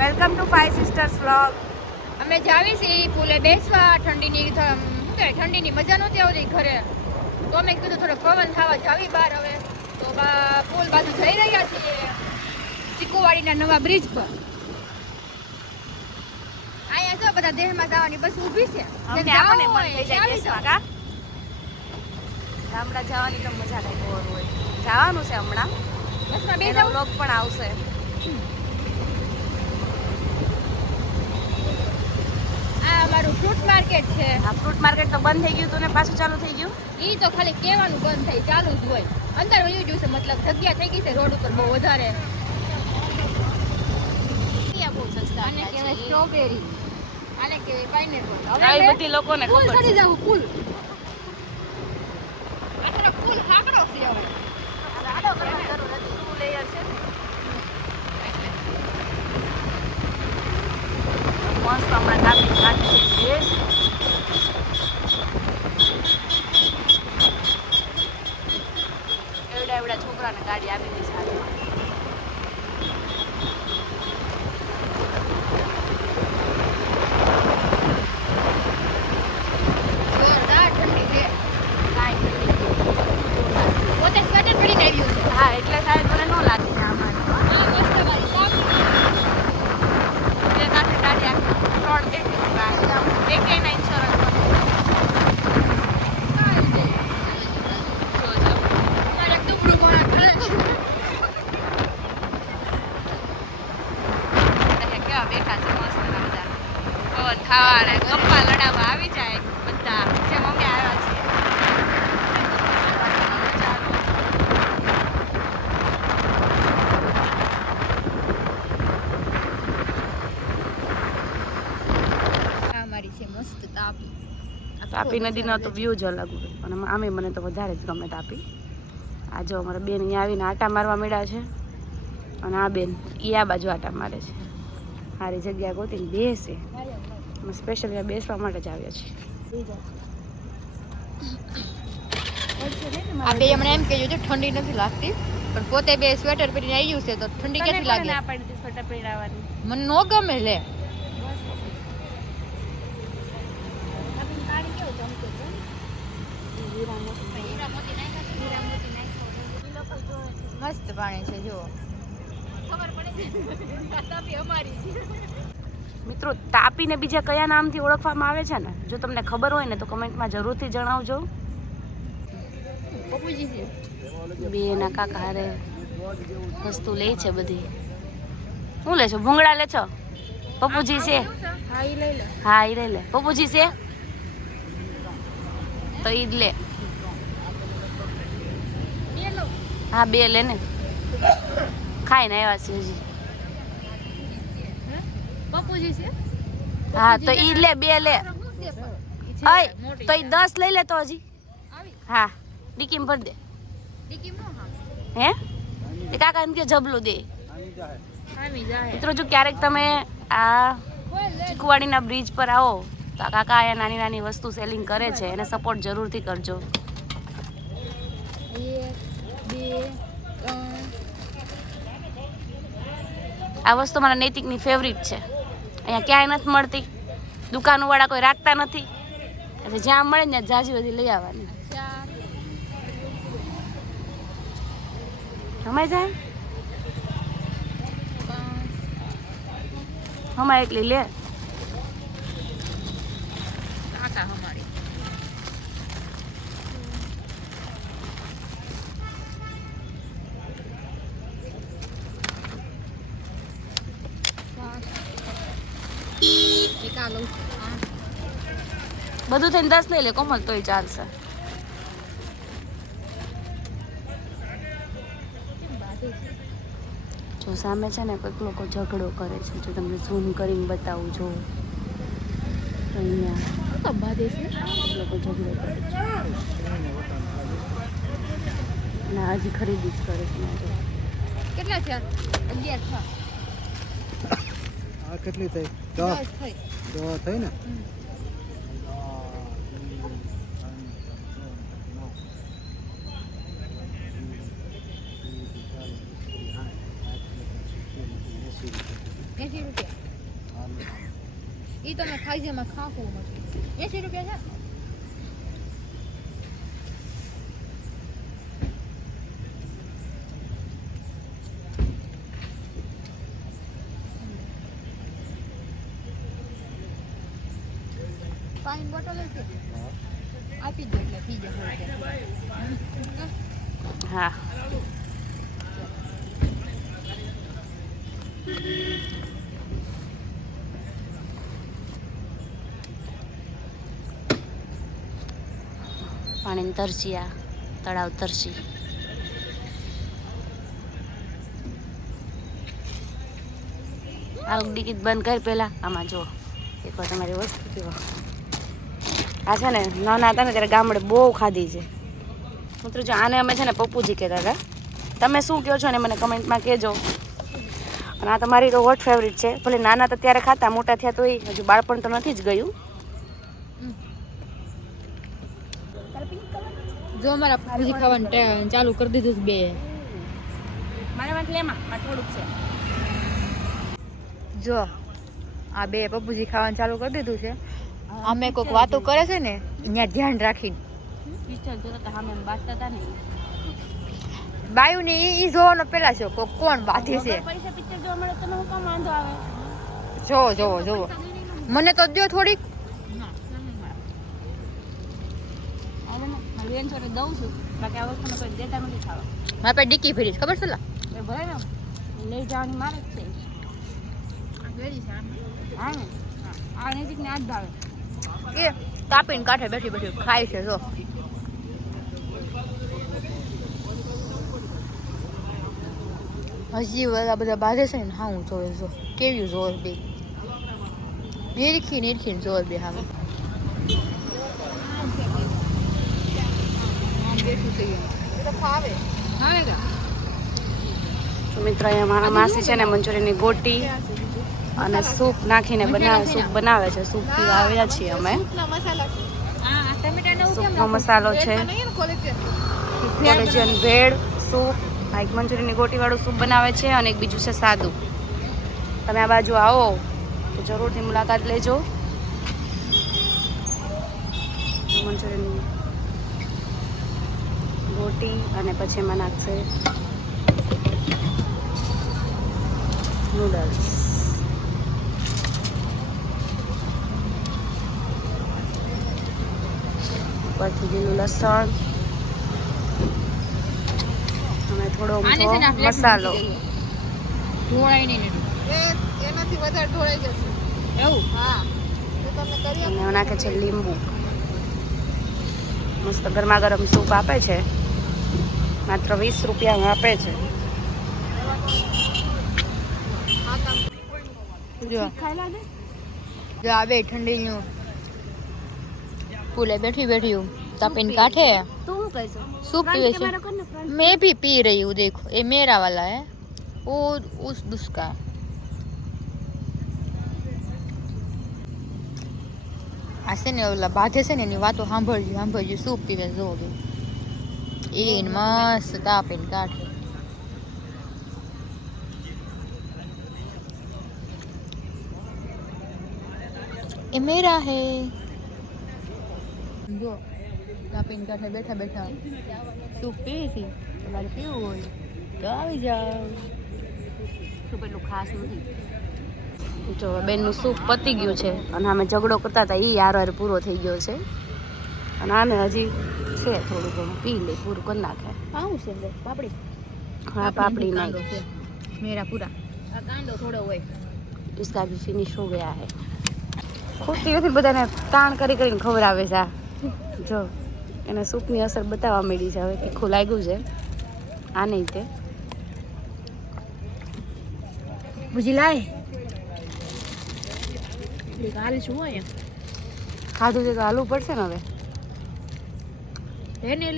Welcome to five sisters vlog. અમે જાવી છીએ પુલે બેસવા. ઠંડીની મજા નહોતી આવતી ઘરે, તો અમે કીધું થોડો પવન ખાવા જાવી બહાર. હવે તો પુલ બાજુ જઈ રહ્યા છીએ, ચીકુવાડીના નવા બ્રિજ પર. અહીંયા જો બધા દેહમાં જવાની બસ ઊભી છે. આપણને મન થઈ જાય બેસવા કા. ગામડા જવાની તો મજા કઈ ઓર હોય. જવાનું છે હમણાં, બસમાં બે એનો વ્લોગ પણ આવશે. આ અમારું ફ્રૂટ માર્કેટ છે. આ ફ્રૂટ માર્કેટ તો બંધ થઈ ગયું હતું ને પાછું ચાલુ થઈ ગયું. ઈ તો ખાલી કહેવાનું બંધ થઈ, ચાલુ જ હોય. અંદર વયું ગયું છે, મતલબ જગ્યા થઈ ગઈ છે રોડ ઉપર બહુ વધારે. બહુ સસ્તા આને કહેવાય સ્ટ્રોબેરી, આને કહેવાય પાઇનેપલ. આવી બધી લોકોને પુલ ખબર ચડી છે. જાવ પુલ. આ થોડો પુલ હાકડો છે હવે. સાદો કરવાની જરૂર નથી, ટુ લેયર છે. મસ્ત હમણાં કાપી કાઢી છે ડ્રેસ. એવડા એવડા છોકરાને ગાડી આપી દઈ છે હાથમાં. જોરદાર ઠંડી છે. કાંઈ નથી. પોતે સ્વેટર પહેરીને આવ્યું છે. હા એટલે સાહેબ મને ન લાગે છે આમાં. આ મસ્ત વાળી સાપી. એક હાથે ગાડી આપી, ત્રણ બેઠી છે બહાર. એકેયના ઇન્સ્યોરન્સ નથી. જોજો. મારે દુબળું ઘોડા ઘરે. કેવા બેઠા છે મસ્ત રમજાન. પવન ખાવા અને ગપ્પા લડાવવા આવી જાય બધા. જે મમ્મી આવ્યા છે. આ મારી છે મસ્ત તાપી. તાપી નદીનો તો વ્યૂ જ અલગ હોય, અને આમે મને તો વધારે જ ગમે તાપી. આ જો અમારા બેન અહીંયા આવીને આટા મારવા મળ્યા છે, અને આ બેન એ આ બાજુ આટા મારે છે. સારી જગ્યા ગોતીને બેસે. અમે સ્પેશિયલ અહીંયા બેસવા માટે જ આવ્યા છીએ. આ બે હમણાં એમ કહ્યું છે ઠંડી નથી લાગતી, પણ પોતે બે સ્વેટર પહેરીને આવ્યું છે તો ઠંડી કેટલી લાગે. સ્વેટર પહેરાવાની મને નો ગમે લે. મસ્ત પાણી છે જો. મિત્રો, તાપીને બીજા કયા નામથી ઓળખવામાં આવે છે ને, જો તમને ખબર હોય ને તો કમેન્ટમાં જરૂરથી જણાવજો. પપ્પુજી છે. બે એના કાકા હારે વસ્તુ લે છે બધી. શું લે છો? ભૂંગળા લે છો? પપ્પુજી છે? હા ઈ લઈ લે. હા એ લઈ લે. પપ્પુજી છે તો ઈ જ લે. હા બે લે ને. ખાઈને આવ્યા છે હજી. પપ્પુજી છે. હા તો ઈ લે, બે લે. અય તો ઈ 10 લઈ લે તો હજી. હા ડીકીમાં ભર દે. હે એ કાકા એમ કે જબલું દે. મિત્રો જો ક્યારેક તમે આ ચીકુવાડીના બ્રિજ પર આવો તો આ કાકા અહીંયા નાની નાની વસ્તુ સેલિંગ કરે છે, એને સપોર્ટ જરૂરથી કરજો. 1 2 3. આ વસ્તુ મારા નૈતિકની ફેવરિટ છે. અહીંયા ક્યાંય નથી મળતી, દુકાનવાળા કોઈ રાખતા નથી, એટલે જ્યાં મળે ને જાજી બધી લઈ આવવાની. હમાય જાય હમાય એટલી લે. કાકા હમારી. બધું થઈને 10 લઈ લે કોમલ, તોય ચાલશે. જો સામે છે ને કોઈક લોકો ઝઘડો કરે છે, જો તમને ઝૂમ કરીને બતાવું જો અહીંયા લોકો ઝઘડો કરે છે. ના હજી ખરીદી જ કરે છે. કેટલા થયા? 11 આ કેટલી થઈ? 10 થઈ. થઈ ને. 80 રૂપિયા ઈ તમે ખાઈ જેમાં ખાખું મળી 80 રૂપિયા છે પાણી બોટલ છે આપી દો એટલે પી જાય હા પાણી તરસ્યા તળાવ તરસી આ ટિકિટ બંધ કર પેલા આમાં જો એકવાર તમારી વસ્તુ જુઓ આ છે ને નાના હતા ને ત્યારે ગામડે બહુ ખાધી છે મિત્રો જો આને અમે છે ને પપ્પુજી કહેતા હતા તમે શું કહો છો ને મને કમેન્ટમાં કહેજો અને આ તમારી તો હોટ ફેવરિટ છે ભલે નાના તો ત્યારે ખાતા મોટા થયા તો એ હજુ બાળપણ તો નથી જ ગયું જો અમારા પપ્પુજી ખાવાનું ચાલુ કરી દીધું બે મારા માટે લેમાં થોડુંક છે જો આ બે પપ્પુજી ખાવાનું ચાલુ કરી દીધું છે અમે કોઈક વાતો કરે છે ને અહીંયા ધ્યાન રાખીને પિક્ચર જોતા હતા સામે બાંધતા હતા ને બાયુ ને ઈ જોવાનો પેલા છે કોણ બાંધે છે પૈસા પિક્ચર જોવા મળે તો હું કામ વાંધો આવે જોવો મને તો દો થોડીક બેન છોડે દઉં છું બાકી આ વસ્તુમાં કોઈ દેતા નથી ખાવા મારે પાસે ડિક્કી ભરી ખબર છે એ ભલે ને લઈ જવાની મારે જ છે હા ને આ નજીક ને આ જ ભાવે એ કાપીને કાંઠે બેઠી ખાય છે જો હજી બધા બાંધે છે ને હા હું જોવે જો કેવી જોર બે નિરખીને જોર બે હા મિત્રો અહીંયા મારા માસી છે ને મંચુરિયનની ગોટી અને સૂપ નાખીને સૂપ બનાવે છે સૂપ પીવા આવ્યા છીએ અમે સૂપનો મસાલો છે કોલેજિયન ભેળ સૂપ એક મંચુરિયનની ગોટીવાળું સૂપ બનાવે છે અને એક બીજું છે સાદું તમે આ બાજુ આવો તો જરૂરથી મુલાકાત લેજો મંચુરિયનની રોટી અને પછી એમાં નાખશે નૂડલ્સ ઉપરથી લીલું લસણ અને થોડો મસાલો એનાથી વધારે ઢોળાઈ જશે એવું હા તો તમે કરી અને એમાં નાખે છે લીંબુ મસ્ત ગરમા ગરમ સૂપ આપે છે માત્ર 20 રૂપિયામાં આપે છે જો આવે ઠંડીનું પુલે બેઠી तापिन काठे तुम कैसे सूप पीवे छे मैं भी पी रही हूँ देखो ये मेरा वाला है वो उस दुष्का आसे ने ओला बाधे से ने वातो सांभळजी सूप पीवे जो इन मस्त तापिन काठे ये मेरा है जो तापिन काठे बैठा बैठा सूप पीवी थी તમારે પીવું હોય તો આવી જાઓ સૂપ એટલું ખાસ નથી જો બેનનું સૂપ પતી ગયું છે અને અમે ઝઘડો કરતા હતા એ યાર પૂરો થઈ ગયો છે અને આને હજી છે થોડું ઘણું પી લે પૂરું કરી નાખે આવું છે અંદર પાપડી हाँ पापड़ी कांदो नहीं છે मेरा पूरा આ કાંદો થોડો હોય इसका भी फिनिश हो गया है ખુશીઓથી બધાને તાણ કરી કરીને ખવડાવે છે આ જો એને સૂપની અસર બતાવવા માંડી છે હવે તીખું લાગ્યું છે આ નહીં તે ભુજી લાય હાલ શું હોય ખાધું છે તો હાલવું પડશે ને હવે હે ને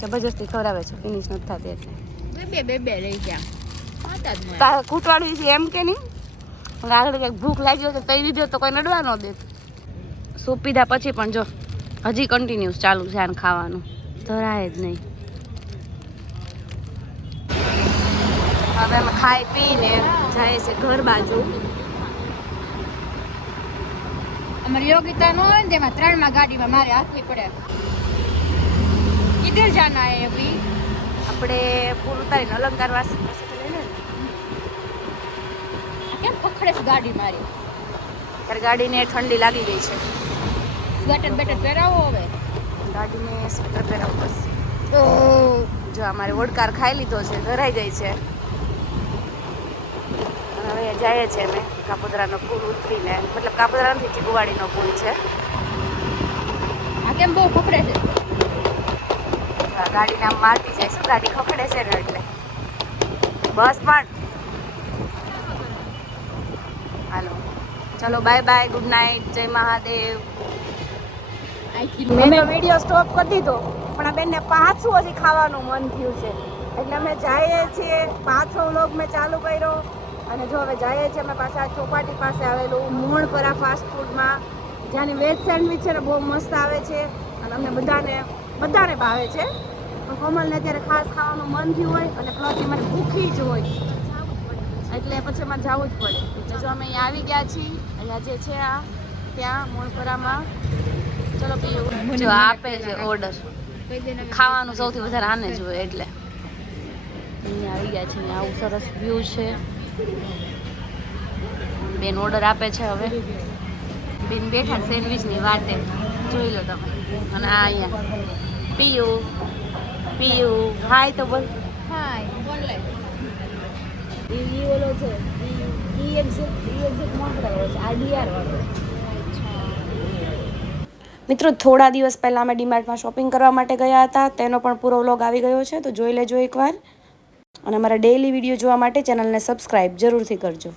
જબરજસ્તી ખવડાવે છે ફિનિશ નથી થતી એટલે બે લઈ ગયા પાતા જ તારે ખૂટવાડું છે એમ કે નહીં પણ આગળ કંઈક ભૂખ લાગી હોય તો તઈ દીધો તો કોઈ નડવા ન દે સૂપ પીધા પછી પણ જો હજી કન્ટિન્યુઅસ ચાલુ છે આને ખાવાનું ધરાય જ નહીં હવે અમે ખાઈ પીને જાય છે ઘર બાજુ. અમારી યોગિતા નો હોય ને તેમાં 3 માં ગાડીમાં મારે હાથવી પડે. કિધર જાના હે અભી? આપણે પૂરું ઉતારીને અલંકાર પાસે લઈને કેમ પકડે છે ગાડી મારી? ત્યારે ગાડીને ઠંડી લાગી ગઈ છે. સ્વેટર બેટર પહેરાવો હવે. ગાડીને સ્વેટર પહેરાવવું પડશે. ઓહ જો અમારે ઓડકાર ખાઈ લીધો છે, ધરાઈ જાય છે. અને હવે જાય છે અમે કાપોદરાનો પુલ ઉતરીને, મતલબ કાપોદરા નથી, ચીકુવાડીનો પુલ છે. આ કેમ બહુ પકડે છે? ગાડીને આમ મારતી જાય શું, ગાડી ખખડે છે ને એટલે. બસ પણ હાલો, ચલો બાય બાય, ગુડ નાઇટ, જય મહાદેવ. મેં તો વિડીયો સ્ટોપ કરી દીધો, પણ આ બેનને પાછું હજી ખાવાનું મન થયું છે, એટલે અમે જઈએ છીએ. પાછો વ્લોગ મેં ચાલુ કર્યો અને જો હવે જઈએ છીએ અમે પાછા ચોપાટી પાસે આવેલું મોણપરા ફાસ્ટ ફૂડમાં, જ્યાંની વેજ સેન્ડવિચ છે ને બહુ મસ્ત આવે છે અને અમને બધાને ભાવે છે. પણ કોમલને અત્યારે ખાસ ખાવાનું મન થયું હોય અને પ્લસ મને ભૂખી જ હોય, એટલે પછી એમાં જવું જ પડે. એટલે જો અમે અહીંયા આવી ગયા છીએ, અહીંયા જે છે આ ત્યાં મોણપરામાં. ચલો પીવું. જો આપે છે ઓર્ડર, ખાવાનું સૌથી વધારે આને જ હોય, એટલે અહીંયા આવી ગયા છે. આવું સરસ વ્યૂ છે. બેન ઓર્ડર આપે છે. હવે બેન બેઠા સેન્ડવિચની વાટે, જોઈ લો તમે. અને આ અહીંયા પીયું હાય તો બોલ. હાય ઓનલાઈન ઈ ઓલો છે, ઈ એક્ઝેક્ટ મોકલાયો છે, આ ડીઆર વાળો. મિત્રો થોડા દિવસ પહેલાં અમે ડીમાર્ટમાં શોપિંગ કરવા માટે ગયા હતા, તેનો પણ પૂરો વ્લોગ આવી ગયો છે, તો જોઈ લેજો એકવાર. અને અમારા ડેઈલી વિડીયો જોવા માટે ચેનલને સબસ્ક્રાઈબ જરૂરથી કરજો.